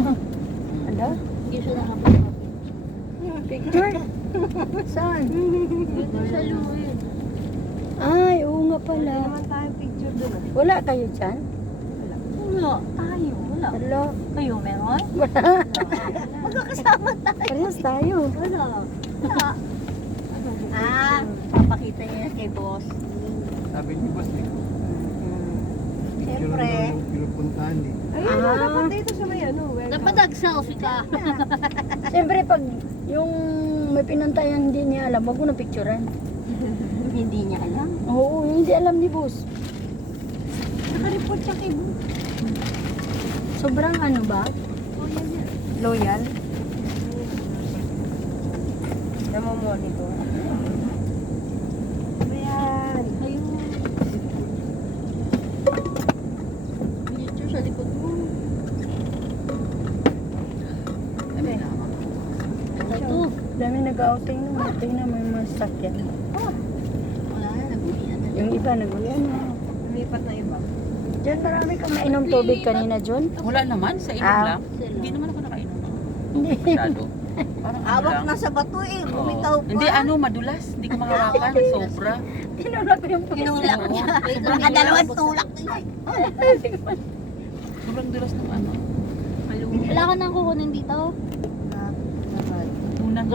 Ano? Hindi siya nakapagpapit. Picture? Saan? Dito sa luwi. Ay, oo nga pala. Wala naman tayong picture doon. Wala kayo dyan? Wala. Tayo. Wala. Wala. Kayo meron? Wala. Magkakasama tayo. Parehas tayo. Wala. Wala. Papakita niya kay boss. Sabi ni boss eh. Siyempre. Pinupuntahan eh. Ayun, dapat dito sa may ano. Dapat nag-selfie ka. Siyempre, pag yung may pinantayan hindi niya alam, wag mo na picturean. Hindi niya alam. Oo, yung hindi alam ni boss. Nakareport siya kay boss. Sobrang ano ba? Loyal? Namomonitor. Ayan. Ayun. Picture sa likod mo. Ano naman? Ito. Dami nag-outing na. Tingnan mo yung mga sakyan. Wala na. Nagulian na. Yung iba nag-uyan na. Lumipat na iba. Diyan marami kang mainom tubig kanina, John. Wala naman, sa inom Ah. lang. Hindi naman ako nakainom. Hindi. Masyado. Parang ano Hawak lang. na sa bato eh. Oo. Bumitaw pa. Hindi, madulas. Hindi ko mahawakan. Sobra. Tinulak ko yung puso. Tinulak Oo. niya. Nakadalawang tulak na yun. Sobrang dulas ng ano. Wala ka nang kukunin dito. Unang